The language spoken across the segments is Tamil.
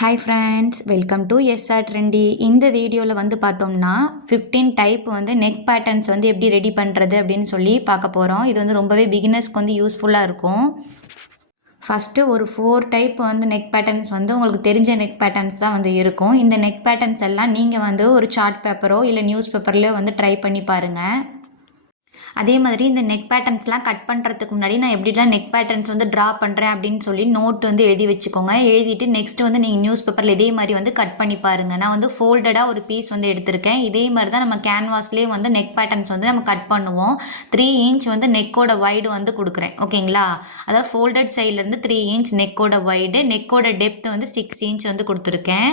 Hi friends, welcome to SR trendy. இந்த வீடியோவில் வந்து பார்த்தோம்னா 15 டைப் வந்து நெக் பேட்டர்ன்ஸ் வந்து எப்படி ரெடி பண்ணுறது அப்படின்னு சொல்லி பார்க்க போகிறோம். இது வந்து ரொம்பவே பிகினர்ஸ்க்கு வந்து யூஸ்ஃபுல்லாக இருக்கும். ஃபஸ்ட்டு ஒரு 4 டைப் வந்து நெக் பேட்டர்ன்ஸ் வந்து உங்களுக்கு தெரிஞ்ச நெக் பேட்டர்ன்ஸ் தான் வந்து இருக்கும். இந்த நெக் பேட்டர்ன்ஸ் எல்லாம் நீங்கள் வந்து ஒரு சார்ட் பேப்பரோ இல்லை நியூஸ் பேப்பர்லையோ வந்து ட்ரை பண்ணி பாருங்கள். அதே மாதிரி இந்த நெக் பேட்டர்ன்ஸ்லாம் கட் பண்ணுறதுக்கு முன்னாடி நான் எப்படிலாம் நெக் பேட்டர்ன்ஸ் வந்து ட்ரா பண்ணுறேன் அப்படின்னு சொல்லி நோட் வந்து எழுதி வச்சுக்கோங்க. எழுதிட்டு நெக்ஸ்ட் வந்து நீங்கள் நியூஸ் பேப்பரில் இதே மாதிரி வந்து கட் பண்ணி பாருங்கள். நான் வந்து ஃபோல்டடாக ஒரு பீஸ் வந்து எடுத்திருக்கேன். இதே மாதிரி தான் நம்ம கேன்வாஸ்லேயே வந்து நெக் பேட்டர்ன்ஸ் வந்து நம்ம கட் பண்ணுவோம். 3 இன்ச் வந்து நெக்கோட வைடு வந்து கொடுக்குறேன், ஓகேங்களா? அதாவது ஃபோல்டட் சைட்லேருந்து 3 இன்ச் நெக்கோட வைடு, நெக்கோட டெப்த் வந்து 6 இன்ச் வந்து கொடுத்துருக்கேன்.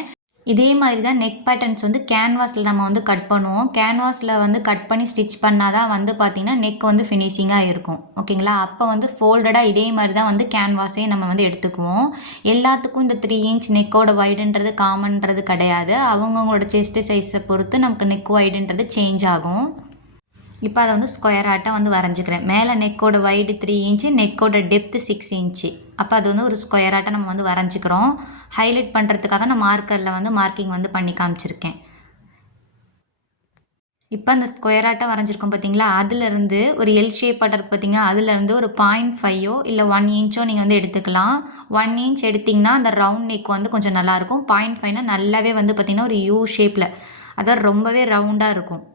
இதே மாதிரி தான் நெக் பேட்டர்ன்ஸ் வந்து கேன்வாஸில் நம்ம வந்து கட் பண்ணுவோம். கேன்வாஸில் வந்து கட் பண்ணி ஸ்டிச் பண்ணால் தான் வந்து பார்த்திங்கன்னா நெக் வந்து ஃபினிஷிங்காக இருக்கும், ஓகேங்களா? அப்போ வந்து ஃபோல்டடாக இதே மாதிரி தான் வந்து கேன்வாஸே நம்ம வந்து எடுத்துக்குவோம். எல்லாத்துக்கும் இந்த 3 இன்ச் நெக்கோட வைடுன்றது காமன்றது கிடையாது. அவங்கவுங்களோட செஸ்ட்டு சைஸை பொறுத்து நமக்கு நெக் வைடுன்றது சேஞ்ச் ஆகும். இப்போ அதை வந்து ஸ்கொயர் ஆட்டாக வந்து வரைஞ்சிக்கிறேன். மேலே நெக்கோட வைடு 3 இன்ச்சு, நெக்கோட டெப்த்து 6 இன்ச்சு. அப்போ அது வந்து ஒரு ஸ்கொயர் ஆட்டாக நம்ம வந்து வரைஞ்சிக்கிறோம். ஹைலைட் பண்ணுறதுக்காக நான் மார்க்கரில் வந்து மார்க்கிங் வந்து பண்ணி காமிச்சிருக்கேன். இப்போ அந்த ஸ்கொயர் ஆட்டாக வரைஞ்சிருக்கோம் பார்த்தீங்களா, அதுலேருந்து ஒரு எல் ஷேப் இருக்குது பார்த்தீங்க, அதுலேருந்து ஒரு 0.5 இல்லை 1 இன்ச்சோ நீங்கள் வந்து எடுத்துக்கலாம். 1 இன்ச் எடுத்திங்கன்னா அந்த ரவுண்ட் நெக் வந்து கொஞ்சம் நல்லாயிருக்கும். 0.5னா நல்லாவே வந்து பார்த்திங்கன்னா ஒரு யூ ஷேப்பில், அதாவது ரொம்பவே ரவுண்டாக இருக்கும்.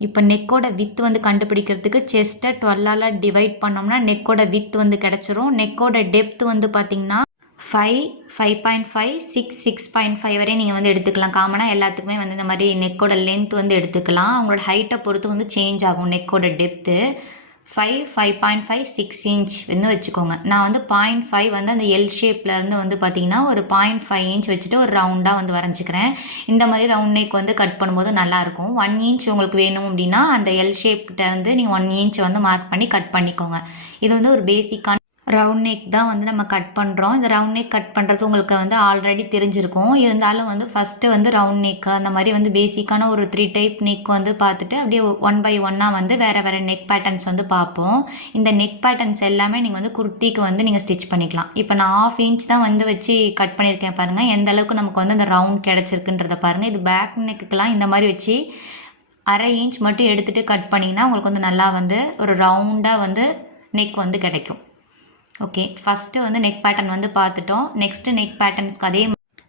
இப்போ நெக்கோட வித் வந்து கண்டுபிடிக்கிறதுக்கு செஸ்ட்டை 12ஆல் டிவைட் பண்ணோம்னா நெக்கோட வித் வந்து கிடச்சிரும். நெக்கோட டெப்த் வந்து பார்த்திங்கன்னா 5, 5.5, 6, 6.5 வரையும் நீங்கள் வந்து எடுத்துக்கலாம். காமனாக எல்லாத்துக்குமே வந்து இந்த மாதிரி நெக்கோட லென்த் வந்து எடுத்துக்கலாம். அவங்களோட ஹைட்டை பொறுத்து வந்து சேஞ்ச் ஆகும் நெக்கோட டெப்த்து. 5, 5.5, 6 இன்ச் வந்து வச்சுக்கோங்க. நான் வந்து 0.5 வந்து அந்த எல் ஷேப்லேருந்து வந்து பார்த்திங்கன்னா ஒரு 0.5 இன்ச் வச்சுட்டு ஒரு ரவுண்டாக வந்து வரைஞ்சிக்கிறேன். இந்த மாதிரி ரவுண்ட் நெக் வந்து கட் பண்ணும்போது நல்லாயிருக்கும். 1 இன்ச் உங்களுக்கு வேணும் அப்படின்னா அந்த எல் ஷேப்கிட்டேருந்து நீங்கள் 1 இன்ச் வந்து மார்க் பண்ணி கட் பண்ணிக்கோங்க. இது வந்து ஒரு பேசிக்கான ரவுண்ட் நெக் தான் வந்து நம்ம கட் பண்ணுறோம். இந்த ரவுண்ட் நெக் கட் பண்ணுறது உங்களுக்கு வந்து ஆல்ரெடி தெரிஞ்சிருக்கும். இருந்தாலும் வந்து ஃபஸ்ட்டு வந்து ரவுண்ட் நெக் அந்த மாதிரி வந்து பேசிக்கான ஒரு 3 டைப் நெக் வந்து பார்த்துட்டு அப்படியே 1 பை 1ஆக வந்து வேறு நெக் பேட்டர்ன்ஸ் வந்து பார்ப்போம். இந்த நெக் பேட்டர்ன்ஸ் எல்லாமே நீங்கள் வந்து குர்த்திக்கு வந்து நீங்கள் ஸ்டிச் பண்ணிக்கலாம். இப்போ நான் 1/2 இன்ச் தான் வந்து வச்சு கட் பண்ணியிருக்கேன் பாருங்கள். எந்த அளவுக்கு நமக்கு வந்து அந்த ரவுண்ட் கிடச்சிருக்குன்றதை பாருங்கள். இது பேக் நெக்குக்கெலாம் இந்த மாதிரி வச்சு 1/2 இன்ச் மட்டும் எடுத்துகிட்டு கட் பண்ணிங்கன்னா உங்களுக்கு வந்து நல்லா வந்து ஒரு ரவுண்டாக வந்து நெக் வந்து கிடைக்கும். ஓகே, ஃபஸ்ட்டு வந்து நெக் பேட்டர்ன் வந்து பார்த்துட்டோம். நெக்ஸ்ட்டு நெக் பேட்டர்ன்ஸ்க்கு அதே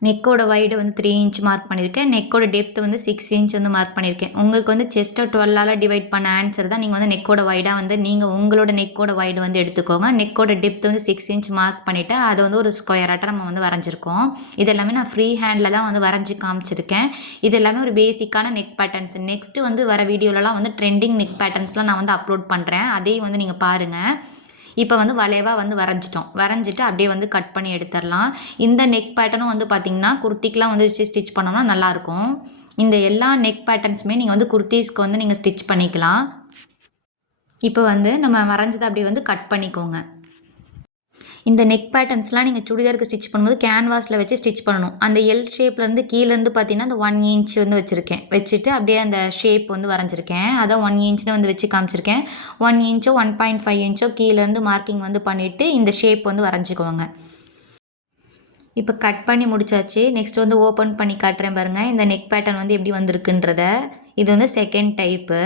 நெக்கோட வைடு வந்து 3 இன்ச் மார்க் பண்ணியிருக்கேன். நெக்கோட டெப்த் வந்து 6 இன்ச் வந்து மார்க் பண்ணியிருக்கேன். உங்களுக்கு வந்து செஸ்ட்டை 12ஆல் டிவைட் பண்ண ஆன்சர் தான் நீங்கள் வந்து நெக்கோட வைடாக வந்து நீங்கள் உங்களோட நெக்கோட வைடு வந்து எடுத்துக்கோங்க. நெக்கோட டெப்த் வந்து 6 இன்ச் மார்க் பண்ணிவிட்டு அதை வந்து ஒரு ஸ்கொயர் ஆட்டாக நம்ம வந்து வரைஞ்சிருக்கோம். இது எல்லாமே நான் ஃப்ரீ ஹேண்டில் தான் வந்து வரைஞ்சி காமிச்சிருக்கேன். இது எல்லாமே ஒரு பேசிக்கான நெக் பேட்டர்ன்ஸ். நெக்ஸ்ட்டு வந்து வர வீடியோலலாம் வந்து ட்ரெண்டிங் நெக் பேட்டர்ன்ஸ்லாம் நான் வந்து அப்லோட் பண்ணுறேன். அதையும் வந்து நீங்கள் பாருங்கள். இப்போ வந்து வளைவாக வந்து வரைஞ்சிட்டோம். வரைஞ்சிட்டு அப்படியே வந்து கட் பண்ணி எடுத்துடலாம். இந்த நெக் பேட்டர்னும் வந்து பார்த்திங்கன்னா குர்த்திக்கெலாம் வந்து வச்சு ஸ்டிச் பண்ணோம்னா நல்லாயிருக்கும். இந்த எல்லா நெக் பேட்டர்ன்ஸுமே நீங்கள் வந்து குர்த்திஸ்க்கு வந்து நீங்கள் ஸ்டிச் பண்ணிக்கலாம். இப்போ வந்து நம்ம வரைஞ்சதை அப்படியே வந்து கட் பண்ணிக்கோங்க. இந்த நெக் பேட்டர்ன்ஸ்லாம் நீங்கள் சுடிதாருக்கு ஸ்டிச் பண்ணும்போது கேன்வாஸில் வச்சு ஸ்டிச் பண்ணணும். அந்த எல் ஷேப்லேருந்து கீழேருந்து பார்த்தீங்கன்னா அந்த 1 இன்ச் வந்து வச்சுருக்கேன். வச்சுட்டு அப்படியே அந்த ஷேப் வந்து வரைஞ்சிருக்கேன். அதான் 1 இன்ச்னு வந்து வச்சு காமிச்சிருக்கேன். 1 இன்ச்சோ 1.5 இன்ச்சோ கீழேருந்து மார்க்கிங் வந்து பண்ணிவிட்டு இந்த ஷேப் வந்து வரைஞ்சிக்கோங்க. இப்போ கட் பண்ணி முடிச்சாச்சு. நெக்ஸ்ட் வந்து ஓப்பன் பண்ணி காட்டுறேன் பாருங்கள். இந்த நெக் பேட்டர்ன் வந்து எப்படி வந்திருக்குன்றத. இது வந்து செகண்ட் டைப்பு.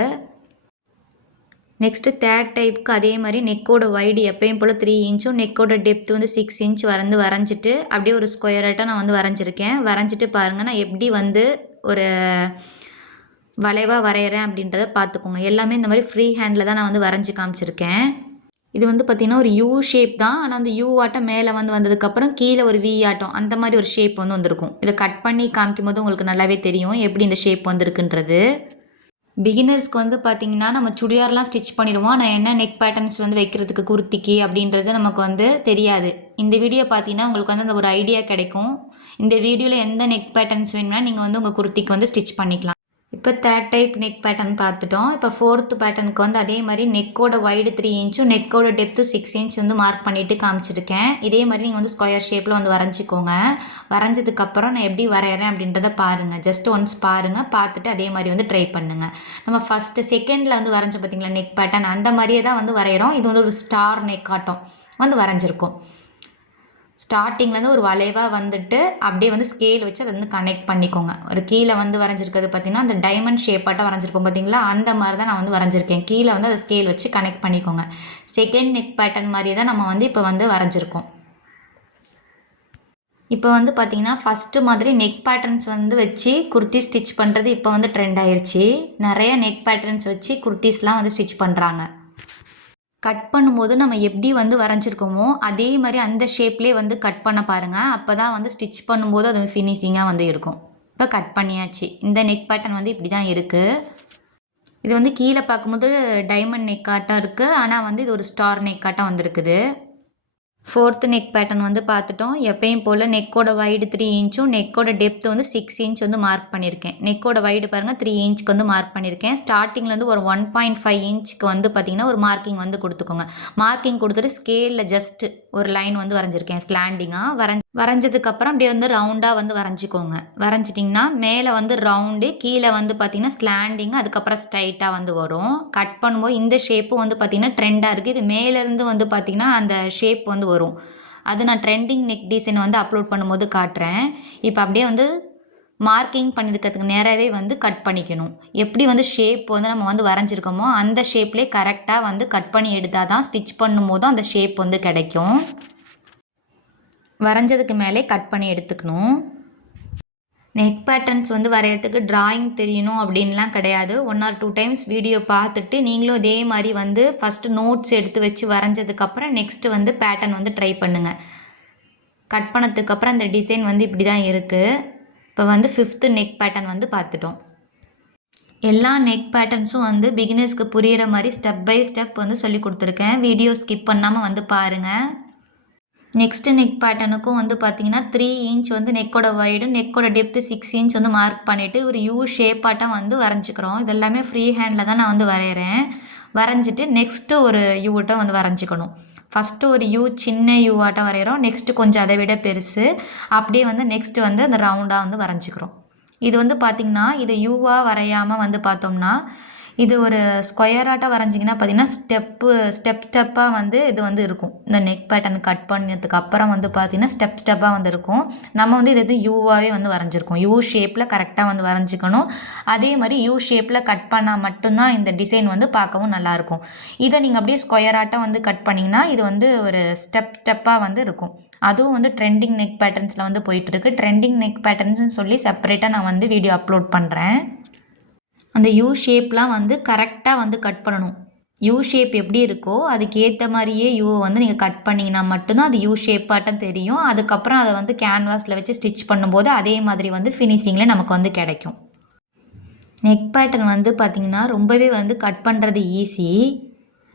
நெக்ஸ்ட்டு தேர்ட் டைப்புக்கு அதே மாதிரி நெக்கோட வைடு எப்பயும் போல் 3 இன்ச்சும் நெக்கோட டெப்த் வந்து 6 இன்ச் வரைஞ்சிட்டு அப்படியே ஒரு ஸ்கொயர் ஆட்டாக நான் வந்து வரைஞ்சிருக்கேன். வரைஞ்சிட்டு பாருங்கள் நான் எப்படி வந்து ஒரு வளைவாக வரைகிறேன் அப்படின்றத பார்த்துக்கோங்க. எல்லாமே இந்த மாதிரி ஃப்ரீ ஹேண்டில் தான் நான் வந்து வரைஞ்சி காமிச்சிருக்கேன். இது வந்து பார்த்திங்கன்னா ஒரு யூ ஷேப் தான். ஆனால் அந்த யூ ஆட்டம் மேலே வந்து வந்ததுக்கப்புறம் கீழே ஒரு வி ஆட்டம் அந்த மாதிரி ஒரு ஷேப் வந்து வந்திருக்கும். இதை கட் பண்ணி காமிக்கும் போது உங்களுக்கு நல்லாவே தெரியும் எப்படி இந்த ஷேப் வந்திருக்குன்றது. பிகினர்ஸ்க்கு வந்து பார்த்திங்கன்னா நம்ம சுடிதார்லாம் ஸ்டிச் பண்ணிடுவோம். நான் என்ன நெக் பேட்டர்ன்ஸ் வந்து வைக்கிறதுக்கு குர்த்திக்கு அப்படின்றது நமக்கு வந்து தெரியாது. இந்த வீடியோ பார்த்தீங்கன்னா உங்களுக்கு வந்து அந்த ஒரு ஐடியா கிடைக்கும். இந்த வீடியோவில் எந்த நெக் பேட்டர்ன்ஸ் வேணும்னா நீங்கள் வந்து உங்கள் குர்த்திக்கு வந்து ஸ்டிச் பண்ணிக்கலாம். இப்போ தேர்ட் டைப் நெக் பேட்டர்ன் பார்த்துட்டோம். இப்போ ஃபோர்த்து பேட்டர்னுக்கு வந்து அதே மாதிரி நெக்கோட வைடு 3 இன்ச்சும் நெக்கோட டெப்த்து 6 இன்ச் வந்து மார்க் பண்ணிவிட்டு காமிச்சிருக்கேன். இதே மாதிரி நீங்கள் வந்து ஸ்கொயர் ஷேப்பில் வந்து வரைஞ்சிக்கோங்க. வரைஞ்சதுக்கப்புறம் நான் எப்படி வரைகிறேன் அப்படின்றத பாருங்கள். ஜஸ்ட் ஒன்ஸ் பாருங்கள். பார்த்துட்டு அதே மாதிரி வந்து ட்ரை பண்ணுங்கள். நம்ம ஃபஸ்ட்டு செகண்டில் வந்து வரைஞ்ச பார்த்திங்களா நெக் பேட்டர்ன், அந்த மாதிரியே தான் வந்து வரைகிறோம். இது வந்து ஒரு ஸ்டார் நெக் ஆட்டம் வந்து வரைஞ்சிருக்கோம். ஸ்டார்டிங்லேருந்து ஒரு வளைவாக வந்துட்டு அப்படியே வந்து ஸ்கேல் வச்சு அதை வந்து கனெக்ட் பண்ணிக்கோங்க. ஒரு கீழே வந்து வரைஞ்சிருக்கிறது பார்த்தீங்கன்னா அந்த டைமண்ட் ஷேப்பாட்டம் வரைஞ்சிருப்போம் பார்த்தீங்களா, அந்த மாதிரி தான் நான் வந்து வரைஞ்சிருக்கேன். கீழே வந்து அதை ஸ்கேல் வச்சு கனெக்ட் பண்ணிக்கோங்க. செகண்ட் நெக் பேட்டர்ன் மாதிரியே தான் நம்ம வந்து இப்போ வந்து வரைஞ்சிருக்கோம். இப்போ வந்து பார்த்தீங்கன்னா ஃபஸ்ட்டு மாதிரி நெக் பேட்டர்ன்ஸ் வந்து வச்சு குர்த்தி ஸ்டிச் பண்ணுறது இப்போ வந்து ட்ரெண்ட் ஆயிடுச்சு. நிறைய நெக் பேட்டர்ன்ஸ் வச்சு குர்த்திஸ்லாம் வந்து ஸ்டிச் பண்ணுறாங்க. கட் பண்ணும்போது நம்ம எப்படி வந்து வரைஞ்சிருக்கோமோ அதே மாதிரி அந்த ஷேப்லேயே வந்து கட் பண்ண பாருங்கள். அப்போ தான் வந்து ஸ்டிச் பண்ணும்போது அது ஃபினிஷிங்காக வந்து இருக்கும். இப்போ கட் பண்ணியாச்சு. இந்த நெக் பேட்டர்ன் வந்து இப்படி தான் இருக்குது. இது வந்து கீழே பார்க்கும்போது டைமண்ட் நெக்காட்டம் இருக்குது, ஆனால் வந்து இது ஒரு ஸ்டார் நெக்காட்டம் வந்துருக்குது. ஃபோர்த் நெக் பேட்டர்ன் வந்து பார்த்துட்டோம். எப்பயும் போல் நெக்கோட வைடு 3 இன்ச்சும் நெக்கோட டெப்த் வந்து 6 இன்ச் வந்து மார்க் பண்ணியிருக்கேன். நெக்கோட வைடு பாருங்கள் 3 இன்ச்சுக்கு வந்து மார்க் பண்ணியிருக்கேன். ஸ்டார்டிங்லேருந்து ஒரு 1.5 இன்ச்சுக்கு வந்து பார்த்திங்கன்னா ஒரு மார்க்கிங் வந்து கொடுத்துக்கோங்க. மார்க்கிங் கொடுத்துட்டு ஸ்கேலில் ஜஸ்ட்டு ஒரு லைன் வந்து வரைஞ்சிருக்கேன் ஸ்லாண்டிங்காக. வரைஞ்சதுக்கப்புறம் அப்படியே வந்து ரவுண்டாக வந்து வரைஞ்சிக்கோங்க. வரைஞ்சிட்டிங்கன்னா மேலே வந்து ரவுண்டு, கீழே வந்து பார்த்திங்கன்னா ஸ்லாண்டிங், அதுக்கப்புறம் ஸ்ட்ரைட்டாக வந்து வரும். கட் பண்ணும்போது இந்த ஷேப்பு வந்து பார்த்திங்கன்னா ட்ரெண்டாக இருக்குது. இது மேலேருந்து வந்து பார்த்திங்கன்னா அந்த ஷேப் வந்து வரும். அது நான் ட்ரெண்டிங் நெக் டிசைன் வந்து அப்லோட் பண்ணும்போது காட்டுறேன். இப்போ அப்படியே வந்து மார்க்கிங் பண்ணியிருக்கிறதுக்கு நேராகவே வந்து கட் பண்ணிக்கணும். எப்படி வந்து ஷேப் வந்து நம்ம வந்து வரைஞ்சிருக்கோமோ அந்த ஷேப்லேயே கரெக்டாக வந்து கட் பண்ணி எடுத்தால் தான் ஸ்டிச் பண்ணும்போதும் அந்த ஷேப் வந்து கிடைக்கும். வரைஞ்சதுக்கு மேலே கட் பண்ணி எடுத்துக்கணும். நெக் பேட்டர்ன்ஸ் வந்து வரைகிறதுக்கு ட்ராயிங் தெரியணும் அப்படின்லாம் கிடையாது. 1 or 2 டைம்ஸ் வீடியோ பார்த்துட்டு நீங்களும் இதே மாதிரி வந்து ஃபஸ்ட்டு நோட்ஸ் எடுத்து வச்சு வரைஞ்சதுக்கப்புறம் நெக்ஸ்ட்டு வந்து பேட்டர்ன் வந்து ட்ரை பண்ணுங்கள். கட் பண்ணதுக்கப்புறம் அந்த டிசைன் வந்து இப்படி தான் இருக்குது. இப்போ வந்து 5th நெக் பேட்டர்ன் வந்து பார்த்துட்டோம். எல்லா நெக் பேட்டர்ன்ஸும் வந்து பிகினர்ஸ்க்கு புரிகிற மாதிரி ஸ்டெப் பை ஸ்டெப் வந்து சொல்லி கொடுத்துருக்கேன். வீடியோ ஸ்கிப் பண்ணாமல் வந்து பாருங்கள். நெக்ஸ்ட்டு நெக் பேட்டர்னுக்கும் வந்து பார்த்திங்கன்னா 3 இன்ச் வந்து நெக்கோட வைடு, நெக்கோட டெப்த்து 6 இன்ச் வந்து மார்க் பண்ணிவிட்டு ஒரு யூ ஷேப்பாட்டம் வந்து வரைஞ்சிக்கிறோம். இது எல்லாமே ஃப்ரீ ஹேண்டில் தான் நான் வந்து வரைகிறேன். வரைஞ்சிட்டு நெக்ஸ்ட்டு ஒரு யூட்டம் வந்து வரைஞ்சிக்கணும். ஃபஸ்ட்டு ஒரு யூ சின்ன யூவாட்டம் வரைகிறோம். நெக்ஸ்ட்டு கொஞ்சம் அதை விட பெருசு. அப்படியே வந்து நெக்ஸ்ட்டு வந்து அந்த ரவுண்டாக வந்து வரைஞ்சிக்கிறோம். இது வந்து பார்த்திங்கன்னா இது யூவாக வரையாமல் வந்து பார்த்தோம்னா இது ஒரு ஸ்கொயராட்டாக வரைஞ்சிங்கன்னா பார்த்திங்கன்னா ஸ்டெப்பாக வந்து இது வந்து இருக்கும். இந்த நெக் பேட்டர்ன் கட் பண்ணதுக்கு அப்புறம் வந்து பார்த்திங்கன்னா ஸ்டெப்பாக வந்து இருக்கும். நம்ம வந்து இது யூவாகவே வந்து வரைஞ்சிருக்கோம். யூ ஷேப்பில் கரெக்டாக வந்து வரைஞ்சிக்கணும். அதே மாதிரி யூ ஷேப்பில் கட் பண்ணால் மட்டும்தான் இந்த டிசைன் வந்து பார்க்கவும் நல்லாயிருக்கும். இதை நீங்கள் அப்படியே ஸ்கொயராட்டம் வந்து கட் பண்ணிங்கன்னா இது வந்து ஒரு ஸ்டெப்பாக வந்து இருக்கும். அதுவும் வந்து ட்ரெண்டிங் நெக் பேட்டர்ன்ஸில் வந்து போயிட்டுருக்கு. ட்ரெண்டிங் நெக் பேட்டர்ன்ஸ்னு சொல்லி செப்பரேட்டாக நான் வந்து வீடியோ அப்லோட் பண்ணுறேன். அந்த யூ ஷேப்லாம் வந்து கரெக்டாக வந்து கட் பண்ணணும். யூ ஷேப் எப்படி இருக்கோ அதுக்கேற்ற மாதிரியே யூவை வந்து நீங்கள் கட் பண்ணிங்கன்னா மட்டும்தான் அது யூ ஷேப்பாட்டம் தெரியும். அதுக்கப்புறம் அதை வந்து கேன்வாஸில் வச்சு ஸ்டிச் பண்ணும்போது அதே மாதிரி வந்து ஃபினிஷிங்கில் நமக்கு வந்து கிடைக்கும். நெக் பேட்டர்ன் வந்து பார்த்திங்கன்னா ரொம்பவே வந்து கட் பண்ணுறது ஈஸி.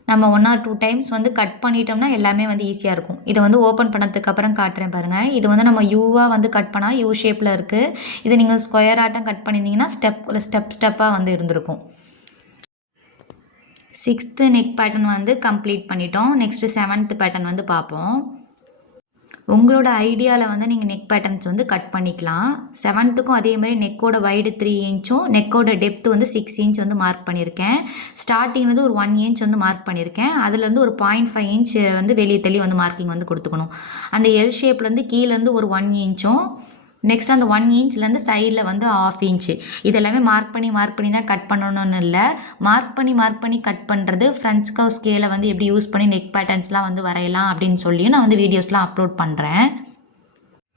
நம்ம 1 or 2 டைம்ஸ் வந்து கட் பண்ணிட்டோம்னா எல்லாமே வந்து ஈஸியாக இருக்கும். இதை வந்து ஓப்பன் பண்ணதுக்கப்புறம் காட்டுறேன் பாருங்கள். இது வந்து நம்ம யூவாக வந்து கட் பண்ணால் யூ ஷேப்பில் இருக்குது. இதை நீங்கள் ஸ்கொயர் ஆட்டம் கட் பண்ணியிருந்தீங்கன்னா ஸ்டெப்பாக வந்து இருந்திருக்கும். 6th நெக் பேட்டர்ன் வந்து கம்ப்ளீட் பண்ணிட்டோம். நெக்ஸ்ட்டு 7th பேட்டர்ன் வந்து பார்ப்போம். உங்களோட ஐடியாவில் வந்து நீங்கள் நெக் பேட்டர்ன்ஸ் வந்து கட் பண்ணிக்கலாம். 7த்துக்கும் அதே மாதிரி நெக்கோட வைடு 3 இன்ச்சும் நெக்கோட டெப்த்து வந்து 6 இன்ச் வந்து மார்க் பண்ணியிருக்கேன். ஸ்டார்டிங்லேருந்து ஒரு 1 இன்ச் வந்து மார்க் பண்ணியிருக்கேன். அதுலேருந்து ஒரு 0.5 இன்ச் வந்து வெளியே தள்ளி வந்து மார்க்கிங் வந்து கொடுத்துக்கணும். அந்த எல் ஷேப்லேருந்து கீழேருந்து ஒரு 1 இன்ச்சும் நெக்ஸ்ட் அந்த 1 இன்ச்லேருந்து சைடில் வந்து 1/2 இன்ச்சு இதெல்லாமே மார்க் பண்ணி தான் கட் பண்ணணும்னு இல்லை. மார்க் பண்ணி கட் பண்ணுறது ஃப்ரெஞ்ச் கர்வ் ஸ்கேலை வந்து எப்படி யூஸ் பண்ணி நெக் பேட்டர்ன்ஸ்லாம் வந்து வரையலாம் அப்படின்னு சொல்லி நான் வந்து வீடியோஸ்லாம் அப்லோட் பண்ணுறேன்.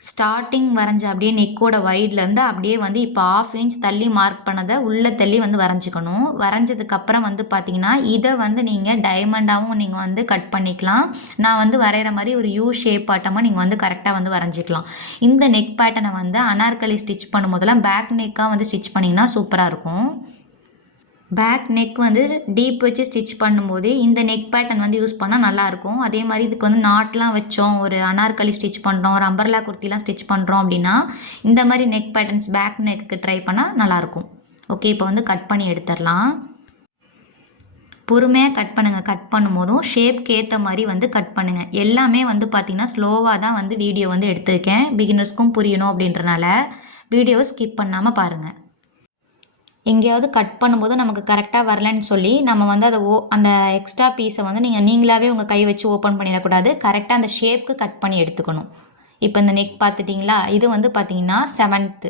ஸ்டார்டிங் வரைஞ்ச அப்படியே நெக்கோட வைட்லேருந்து அப்படியே வந்து இப்போ 1/2 இன்ச் தள்ளி மார்க் பண்ணதை உள்ளே தள்ளி வந்து வரைஞ்சிக்கணும். வரைஞ்சதுக்கப்புறம் வந்து பார்த்திங்கன்னா இதை வந்து நீங்கள் டைமண்டாகவும் நீங்கள் வந்து கட் பண்ணிக்கலாம். நான் வந்து வரைகிற மாதிரி ஒரு யூ ஷேப் ஆட்டமாக நீங்கள் வந்து கரெக்டாக வந்து வரைஞ்சிக்கலாம். இந்த நெக் பேட்டர்னை வந்து அனார்கலி ஸ்டிச் பண்ணும்போதெல்லாம் பேக் நெக்காக வந்து ஸ்டிச் பண்ணிங்கன்னா சூப்பராக இருக்கும். பேக் நெக் வந்து டீப் வச்சு ஸ்டிச் பண்ணும்போது இந்த நெக் பேட்டர்ன் வந்து யூஸ் பண்ணால் நல்லாயிருக்கும். அதே மாதிரி இதுக்கு வந்து நாட்லாம் வச்சோம், ஒரு அனார்கலி ஸ்டிச் பண்ணுறோம், ஒரு அம்பர்லா குர்த்திலாம் ஸ்டிச் பண்ணுறோம் அப்படின்னா இந்த மாதிரி neck patterns back neck try பண்ணால் நல்லாயிருக்கும். ஓகே, இப்போ வந்து கட் பண்ணி எடுத்துடலாம். பொறுமையாக கட் பண்ணுங்கள். கட் பண்ணும்போதும் ஷேப்க்கு ஏற்ற மாதிரி வந்து கட் பண்ணுங்கள். எல்லாமே வந்து பார்த்திங்கன்னா ஸ்லோவாக தான் வந்து வீடியோ வந்து எடுத்திருக்கேன். பிகினர்ஸ்க்கும் புரியணும் அப்படின்றனால வீடியோவை ஸ்கிப் பண்ணாமல் பாருங்கள். எங்கேயாவது கட் பண்ணும்போது நமக்கு கரெக்டாக வரலன்னு சொல்லி நம்ம வந்து அதை அந்த எக்ஸ்ட்ரா பீஸை வந்து நீங்களாகவே உங்கள் கை வச்சு ஓப்பன் பண்ணிடக்கூடாது. கரெக்டாக அந்த ஷேப்க்கு கட் பண்ணி எடுத்துக்கணும். இப்போ இந்த நெக் பார்த்துட்டிங்களா, இது வந்து பார்த்திங்கன்னா 7th.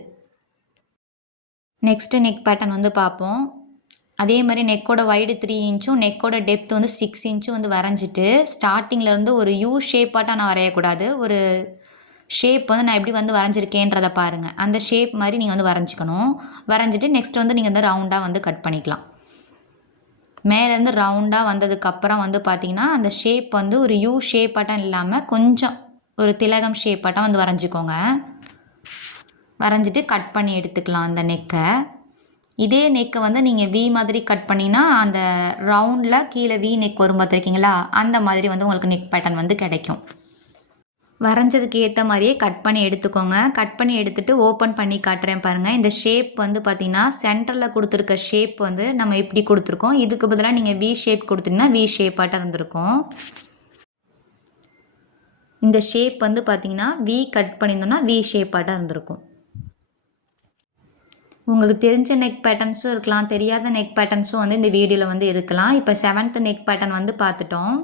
நெக்ஸ்ட்டு நெக் பேட்டர்ன் வந்து பார்ப்போம். அதே மாதிரி நெக்கோட வைடு 3 இன்ச்சும் நெக்கோட டெப்த் வந்து 6 இன்ச்சும் வந்து வரைஞ்சிட்டு ஸ்டார்டிங்லேருந்து ஒரு யூ ஷேப்பாட்டாக நான் வரையக்கூடாது. ஒரு ஷேப் வந்து நான் எப்படி வந்து வரைஞ்சிருக்கேன்றதை பாருங்கள். அந்த ஷேப் மாதிரி நீங்கள் வந்து வரைஞ்சிக்கணும். வரைஞ்சிட்டு நெக்ஸ்ட் வந்து நீங்கள் வந்து ரவுண்டாக வந்து கட் பண்ணிக்கலாம். மேலேருந்து ரவுண்டாக வந்ததுக்கப்புறம் வந்து பார்த்திங்கன்னா அந்த ஷேப் வந்து ஒரு யூ ஷேப்பாட்டம் இல்லாமல் கொஞ்சம் ஒரு திலகம் ஷேப்பாட்டம் வந்து வரைஞ்சிக்கோங்க. வரைஞ்சிட்டு கட் பண்ணி எடுத்துக்கலாம் அந்த நெக்கை. இதே நெக்கை வந்து நீங்கள் வி மாதிரி கட் பண்ணிங்கன்னா அந்த ரவுண்டில் கீழே வி நெக் வரும் பார்த்துருக்கீங்களா, அந்த மாதிரி வந்து உங்களுக்கு நெக் பேட்டர்ன் வந்து கிடைக்கும். வரைஞ்சதுக்கு ஏற்ற மாதிரியே கட் பண்ணி எடுத்துக்கோங்க. கட் பண்ணி எடுத்துகிட்டு ஓப்பன் பண்ணி காட்டுறேன் பாருங்கள். இந்த ஷேப் வந்து பார்த்திங்கன்னா சென்டரில் கொடுத்துருக்க ஷேப் வந்து நம்ம இப்படி கொடுத்துருக்கோம். இதுக்கு பதிலாக நீங்கள் வி ஷேப் கொடுத்தீங்கன்னா வி ஷேப்பாட்டம் இருந்திருக்கும். இந்த ஷேப் வந்து பார்த்திங்கன்னா வி கட் பண்ணியிருந்தோம்னா வி ஷேப்பாட்டம் இருந்திருக்கும். உங்களுக்கு தெரிஞ்ச நெக் பேட்டர்ன்ஸும் இருக்கலாம், தெரியாத நெக் பேட்டர்ன்ஸும் வந்து இந்த வீடியோவில் வந்து இருக்கலாம். இப்போ 7th நெக் பேட்டர்ன் வந்து பார்த்துட்டோம்.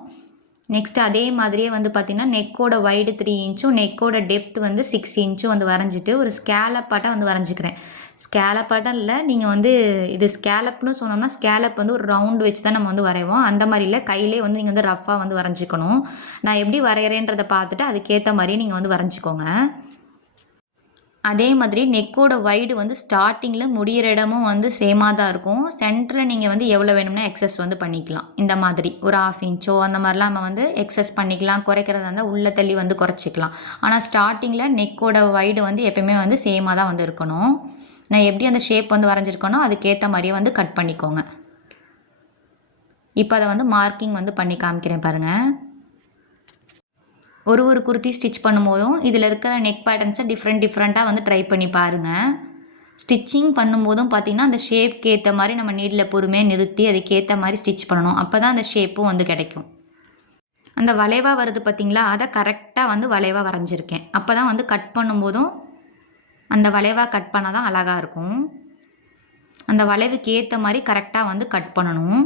நெக்ஸ்ட்டு அதே மாதிரியே வந்து பார்த்திங்கன்னா நெக்கோட வைடு 3 இன்ச்சும் நெக்கோட டெப்த் வந்து 6 இன்ச்சும் வந்து வரைஞ்சிட்டு ஒரு ஸ்கேலப்பாட்டம் வந்து வரைஞ்சிக்கிறேன். ஸ்கேலப்பாட்டம் இல்லை, நீங்கள் வந்து இது ஸ்கேலப்னு சொன்னோம்னா ஸ்கேலப் வந்து ஒரு ரவுண்டு வச்சு தான் நம்ம வந்து வரைவோம். அந்த மாதிரி இல்லை, கையிலே வந்து நீங்கள் வந்து ரஃப்பாக வந்து வரைஞ்சிக்கணும். நான் எப்படி வரைகிறேன்றதை பார்த்துட்டு அதுக்கேற்ற மாதிரியே நீங்கள் வந்து வரைஞ்சிக்கோங்க. அதே மாதிரி நெக்கோட வைடு வந்து ஸ்டார்டிங்கில் முடிகிற இடமும் வந்து சேமாக தான் இருக்கும். சென்டரில் நீங்கள் வந்து எவ்வளோ வேணும்னா எக்ஸஸ் வந்து பண்ணிக்கலாம். இந்த மாதிரி ஒரு 1/2 இன்ச்சோ அந்த மாதிரிலாம் நம்ம வந்து எக்ஸஸ் பண்ணிக்கலாம். குறைக்கிறதா இருந்தால் உள்ள தள்ளி வந்து குறைச்சிக்கலாம். ஆனால் ஸ்டார்டிங்கில் நெக்கோட வைடு வந்து எப்பயுமே வந்து சேமாக தான் வந்து இருக்கணும். நான் எப்படி அந்த ஷேப் வந்து வரைஞ்சிருக்கனோ அதுக்கேற்ற மாதிரியே வந்து கட் பண்ணிக்கோங்க. இப்போ அதை வந்து மார்க்கிங் வந்து பண்ணி காமிக்கிறேன் பாருங்கள். ஒரு குர்த்தி ஸ்டிச் பண்ணும்போதும் இதில் இருக்கிற நெக் பேட்டர்ன்ஸை டிஃப்ரெண்ட்டாக வந்து ட்ரை பண்ணி பாருங்கள். ஸ்டிச்சிங் பண்ணும்போதும் பார்த்திங்கன்னா அந்த ஷேப்க்கு ஏற்ற மாதிரி நம்ம நீடில் பொறுமையாக நிறுத்தி அதுக்கேற்ற மாதிரி ஸ்டிச் பண்ணணும். அப்போ தான் அந்த ஷேப்பும் வந்து கிடைக்கும். அந்த வளைவாக வருது பார்த்திங்களா, அதை கரெக்டாக வந்து வளைவாக வரைஞ்சிருக்கேன். அப்போ தான் வந்து கட் பண்ணும்போதும் அந்த வளைவாக கட் பண்ணால் தான் அழகாக இருக்கும். அந்த வளைவுக்கு ஏற்ற மாதிரி கரெக்டாக வந்து கட் பண்ணணும்.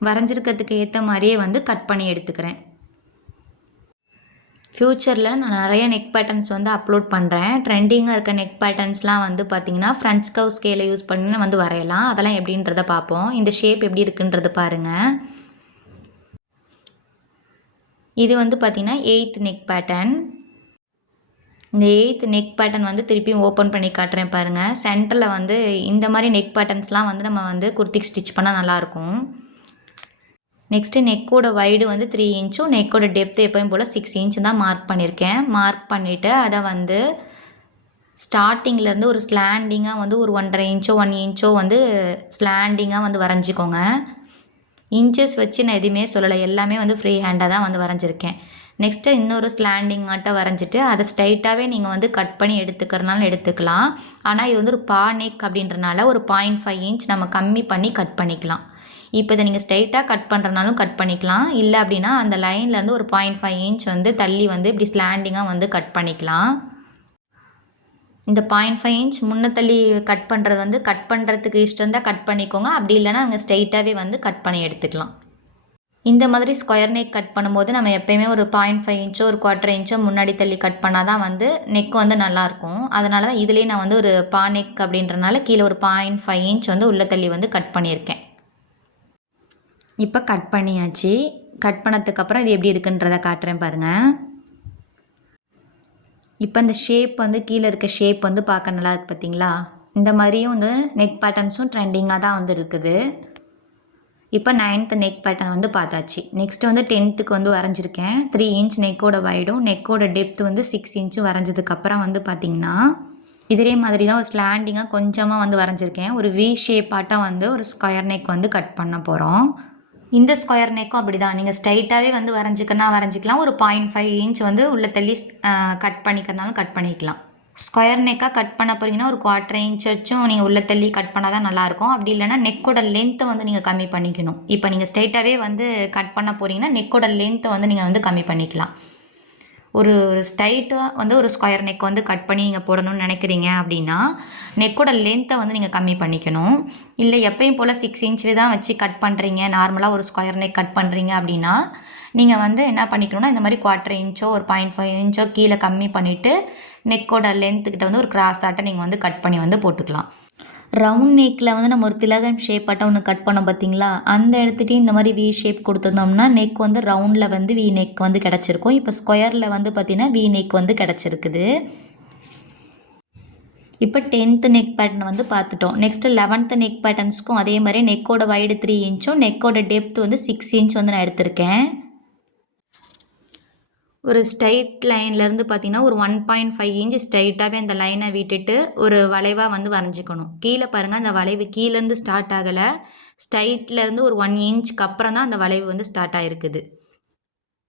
வரைஞ்சிருக்கிறதுக்கு ஏற்ற மாதிரியே வந்து கட் பண்ணி எடுத்துக்கிறேன். ஃப்யூச்சரில் நான் நிறைய நெக் பேட்டர்ன்ஸ் வந்து அப்லோட் பண்ணுறேன். ட்ரெண்டிங்காக இருக்க நெக் பேட்டர்ன்ஸ்லாம் வந்து பார்த்திங்கன்னா ஃப்ரெஞ்ச் கர்வ் ஸ்கேலை யூஸ் பண்ணி வந்து வரையலாம். அதெல்லாம் எப்படின்றத பார்ப்போம். இந்த ஷேப் எப்படி இருக்குன்றது பாருங்கள். இது வந்து பார்த்திங்கன்னா 8th நெக் பேட்டர்ன். இந்த 8th நெக் பேட்டர்ன் வந்து திருப்பியும் ஓப்பன் பண்ணி காட்டுறேன் பாருங்கள். சென்டரில் வந்து இந்த மாதிரி நெக் பேட்டர்ன்ஸ்லாம் வந்து நம்ம வந்து குர்த்திக்கு ஸ்டிச் பண்ணால் நல்லாயிருக்கும். நெக்ஸ்ட்டு நெக்கோட வைடு வந்து 3 இன்ச்சும் நெக்கோட டெப்த்து எப்பயும் போல் 6 இன்ச்சு தான் மார்க் பண்ணியிருக்கேன். மார்க் பண்ணிவிட்டு அதை வந்து ஸ்டார்டிங்லேருந்து ஒரு ஸ்லாண்டிங்காக வந்து ஒரு 1.5 இன்ச்சோ 1 இன்ச்சோ வந்து ஸ்லாண்டிங்காக வந்து வரைஞ்சிக்கோங்க. இன்ச்சஸ் வச்சு நான் எதுவுமே சொல்லலை, எல்லாமே வந்து ஃப்ரீ ஹேண்டாக தான் வந்து வரைஞ்சிருக்கேன். நெக்ஸ்ட்டு இன்னொரு ஸ்லாண்டிங் ஆட்டம் வரைஞ்சிட்டு அதை ஸ்ட்ரைட்டாகவே நீங்கள் வந்து கட் பண்ணி எடுத்துக்கிறனாலும் எடுத்துக்கலாம். ஆனால் இது வந்து ஒரு பா நெக் அப்படின்றனால ஒரு 0.5 இன்ச் நம்ம கம்மி பண்ணி கட் பண்ணிக்கலாம். இப்போ இதை நீங்கள் ஸ்ட்ரைட்டாக கட் பண்ணுறனாலும் கட் பண்ணிக்கலாம். இல்லை அப்படின்னா அந்த லைன்லேருந்து ஒரு 0.5 இன்ச் வந்து தள்ளி வந்து இப்படி ஸ்லாண்டிங்காக வந்து கட் பண்ணிக்கலாம். இந்த 0.5 இன்ச் முன்ன தள்ளி கட் பண்ணுறது வந்து கட் பண்ணுறதுக்கு இஷ்டம் தான் கட் பண்ணிக்கோங்க. அப்படி இல்லைனா அங்கே ஸ்ட்ரைட்டாகவே வந்து கட் பண்ணி எடுத்துக்கலாம். இந்த மாதிரி ஸ்கொயர் நெக் கட் பண்ணும்போது நம்ம எப்போயுமே ஒரு 0.5 இன்ச்சோ ஒரு 1/4 இன்ச்சோ முன்னாடி தள்ளி கட் பண்ணால் தான் வந்து நெக் வந்து நல்லாயிருக்கும். அதனால தான் இதுலேயே நான் வந்து ஒரு பா நெக் அப்படின்றனால கீழே ஒரு 0.5 இன்ச் வந்து உள்ள தள்ளி வந்து கட் பண்ணியிருக்கேன். இப்போ கட் பண்ணியாச்சு. கட் பண்ணதுக்கப்புறம் இது எப்படி இருக்குன்றதை காட்டுறேன் பாருங்கள். இப்போ இந்த ஷேப் வந்து கீழே இருக்க ஷேப் வந்து பார்க்க நல்லா இருக்குது பார்த்திங்களா. இந்த மாதிரியும் வந்து நெக் பேட்டர்ன்ஸும் ட்ரெண்டிங்காக தான் வந்து இருக்குது. இப்போ 9th நெக் பேட்டர்ன் வந்து பார்த்தாச்சு. நெக்ஸ்ட்டு வந்து 10th வந்து வரைஞ்சிருக்கேன். 3 இன்ச் நெக்கோட வைடும் நெக்கோட டெப்த் வந்து 6 இன்ச்சு வரைஞ்சதுக்கப்புறம் வந்து பார்த்திங்கன்னா இதே மாதிரி தான் ஒரு ஸ்லாண்டிங்காக கொஞ்சமாக வந்து வரைஞ்சிருக்கேன். ஒரு வி ஷேப் ஆட்டம் வந்து ஒரு ஸ்கொயர் நெக் வந்து கட் பண்ண போகிறோம். இந்த ஸ்கொயர் நெக்கும் அப்படி தான், நீங்கள் ஸ்ட்ரைட்டாகவே வந்து வரைஞ்சிக்கலாம். ஒரு 0.5 இன்ச் வந்து உள்ள தள்ளி கட் பண்ணிக்கிறனாலும் கட் பண்ணிக்கலாம். ஸ்கொயர் நெக்காக கட் பண்ண போகிறீங்கன்னா ஒரு 1/4 இன்ச்சும் நீங்கள் உள்ள தள்ளி கட் பண்ணால் தான் நல்லாயிருக்கும். அப்படி இல்லைனா நெக்கோட லென்த்தை வந்து நீங்கள் கம்மி பண்ணிக்கணும். இப்போ நீங்கள் ஸ்ட்ரைட்டாகவே வந்து கட் பண்ண போகிறீங்கன்னா நெக்கோட லென்த்தை வந்து நீங்கள் வந்து கம்மி பண்ணிக்கலாம். ஒரு ஸ்ட்ரைட்டாக வந்து ஒரு ஸ்கொயர் நெக் வந்து கட் பண்ணி நீங்கள் போடணும்னு நினைக்கிறீங்க அப்படின்னா நெக்கோட லென்த்தை வந்து நீங்கள் கம்மி பண்ணிக்கணும். இல்லை எப்பயும் போல் 6 இன்ச்சில் தான் வச்சு கட் பண்ணுறீங்க, நார்மலாக ஒரு ஸ்கொயர் நெக் கட் பண்ணுறீங்க அப்படின்னா நீங்கள் வந்து என்ன பண்ணிக்கணும்னா இந்த மாதிரி 1/4 இன்ச்சோ ஒரு 0.5 இன்ச்சோ கீழே கம்மி பண்ணிவிட்டு நெக்கோட லென்த்துக்கிட்ட வந்து ஒரு கிராஸ் ஆட்டை நீங்கள் வந்து கட் பண்ணி வந்து போட்டுக்கலாம். ரவுண்ட் நெக்கில் வந்து நம்ம ஒரு திலகம் ஷேப் ஆட்டம் ஒன்று கட் பண்ணோம் பார்த்தீங்களா, அந்த இடத்துட்டே இந்த மாதிரி வி ஷேப் கொடுத்துருந்தோம்னா நெக் வந்து ரவுண்டில் வந்து வி நெக் வந்து கிடச்சிருக்கும். இப்போ ஸ்கொயரில் வந்து பார்த்திங்கன்னா வி நெக் வந்து கிடச்சிருக்குது. இப்போ 10th நெக் பேட்டர்ன் வந்து பார்த்துட்டோம். நெக்ஸ்ட்டு 11th நெக் பேட்டர்ன்ஸ்க்கும் அதே மாதிரி நெக்கோட வைடு 3 இன்ச்சும் நெக்கோட டெப்த் வந்து 6 இன்ச் வந்து நான் எடுத்திருக்கேன். ஒரு ஸ்ட்ரைட் லைன்லேருந்து பார்த்தீங்கன்னா ஒரு 1.5 இன்ச் ஸ்ட்ரைட்டாகவே அந்த லைனை விட்டுட்டு ஒரு வளைவாக வந்து வரைஞ்சிக்கணும். கீழே பாருங்கள், அந்த வளைவு கீழேருந்து ஸ்டார்ட் ஆகலை, ஸ்ட்ரைட்லேருந்து ஒரு 1 இன்ச்சுக்கு அப்புறம் தான் அந்த வளைவு வந்து ஸ்டார்ட் ஆகிருக்குது.